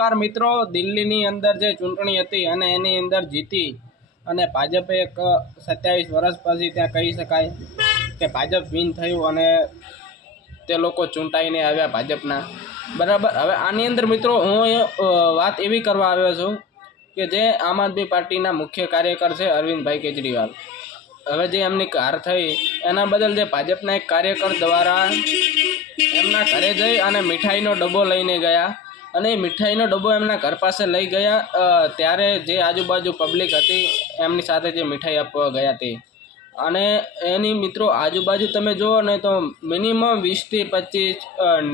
નમસ્કાર મિત્રો, દિલ્હીની અંદર જે ચૂંટણી હતી અને એની અંદર જીતી અને ભાજપે એક 27 વર્ષ પછી ત્યાં કહી શકાય કે ભાજપ વિન થયું અને તે લોકો ચૂંટાઈને આવ્યા ભાજપના, બરાબર। હવે આની અંદર મિત્રો હું વાત એવી કરવા આવ્યો છું કે જે આમ આદમી પાર્ટીના મુખ્ય કાર્યકર છે અરવિંદભાઈ કેજરીવાલ, હવે જે એમની કાર થઈ એના બદલ જે ભાજપના એક કાર્યકર દ્વારા એમના ઘરે જઈ અને મીઠાઈનો ડબ્બો લઈને ગયા અને એ મીઠાઈનો ડબ્બો એમના ઘર પાસે લઈ ગયા, ત્યારે જે આજુબાજુ પબ્લિક હતી એમની સાથે જે મીઠાઈ આપવા ગયા તે, અને એની મિત્રો આજુબાજુ તમે જુઓ ને તો મિનિમમ 20 થી 25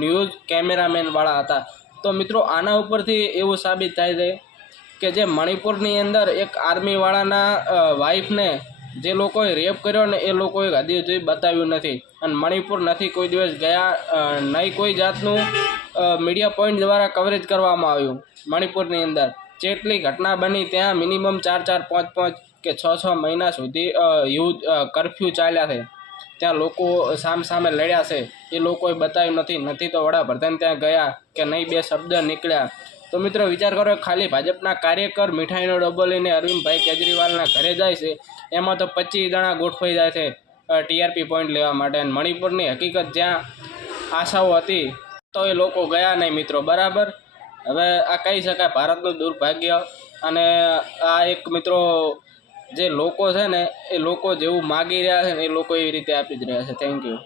ન્યૂઝ કેમેરામેનવાળા હતા। તો મિત્રો આના ઉપરથી એવું સાબિત થાય છે કે જે મણિપુરની અંદર એક આર્મીવાળાના વાઈફને જે લોકોએ રેપ કર્યો ને એ લોકોએ હજી સુધી બતાવ્યું નથી, અને મણિપુર નથી કોઈ દિવસ ગયા, નહીં કોઈ જાતનું મીડિયા પોઈન્ટ દ્વારા કવરેજ કરવામાં આવ્યું। મણિપુરની અંદર જેટલી ઘટના બની ત્યાં મિનિમમ 4-4, 5-5 કે 6-6 મહિના સુધી યુદ્ધ કર્ફ્યુ ચાલ્યા છે, ત્યાં લોકો સામે લડ્યા છે, એ લોકોએ બતાવ્યું નથી તો વડાપ્રધાન ત્યાં ગયા કે નહીં, બે શબ્દ નીકળ્યા। તો મિત્રો વિચાર કરો, ખાલી ભાજપના કાર્યકર મીઠાઈનો ડબ્બો લઈને અરવિંદભાઈ કેજરીવાલના ઘરે જાય છે, એમાં તો 25 જણા ગોઠવાઈ જાય છે ટીઆરપી પોઈન્ટ લેવા માટે, અને મણિપુરની હકીકત જ્યાં આશાઓ હતી તો એ લોકો ગયા નહીં મિત્રો, બરાબર। હવે આ કહી શકાય ભારતનું દુર્ભાગ્ય, અને આ એક મિત્રો જે લોકો છે ને એ લોકો જેવું માગી રહ્યા છે ને એ લોકો એવી રીતે આપી જ રહ્યા છે। Thank you.